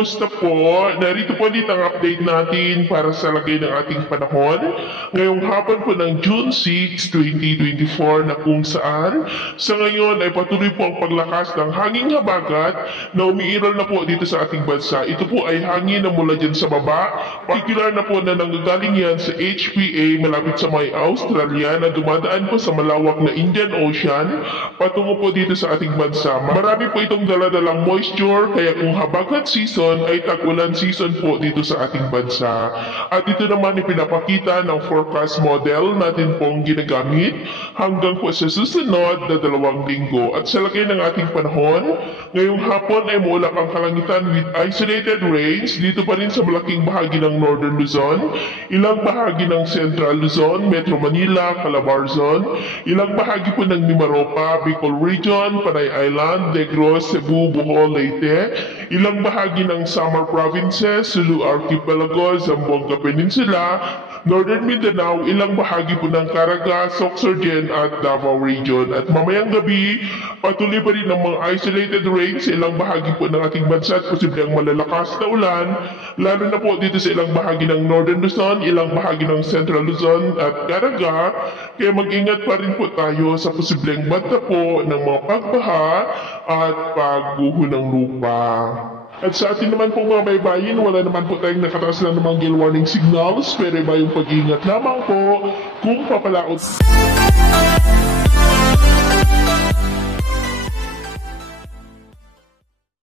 kumusta po? Narito po dito ang update natin para sa lagay ng ating panahon. Ngayong hapon po ng June 6, 2024 na kung saan sa ngayon ay patuloy po ang paglakas ng hanging habagat na umiiral na po dito sa ating bansa. Ito po ay hangin na mula dyan sa baba. Particular na po na nanggagaling yan sa HPA malapit sa may Australia na dumadaan po sa malawak na Indian Ocean patungo po dito sa ating bansa. Marami po itong daladalang moisture kaya kung habagat season ay tag-ulan season po dito sa ating bansa. At ito naman ipinapakita ng forecast model natin pong ginagamit hanggang po sa susunod na 2 linggo. At sa lagay ng ating panahon, ngayong hapon ay muulak ang kalangitan with isolated rains dito pa rin sa malaking bahagi ng Northern Luzon, ilang bahagi ng Central Luzon, Metro Manila, Calabarzon, ilang bahagi po ng Mimaropa, Bicol Region, Panay Island, Negros, Cebu, Bohol, Leyte, ilang bahagi ng Samar Provinces, Sulu Archipelago, Zamboanga Peninsula, Northern Mindanao, ilang bahagi po ng Caraga, Sorsogon at Davao Region. At mamayang gabi, patuloy pa rin ang mga isolated rains sa ilang bahagi po ng ating bansa at posible ang malalakas na ulan, lalo na po dito sa ilang bahagi ng Northern Luzon, ilang bahagi ng Central Luzon at Caraga. Kaya mag-ingat pa rin po tayo sa posibleng banta po ng mga pagbaha at pagguho ng lupa. At sa atin naman pong mga baybayin, wala naman po tayong nakataas lang namang gale warning signals, pero iba yung pag-iingat lamang po kung papalaot.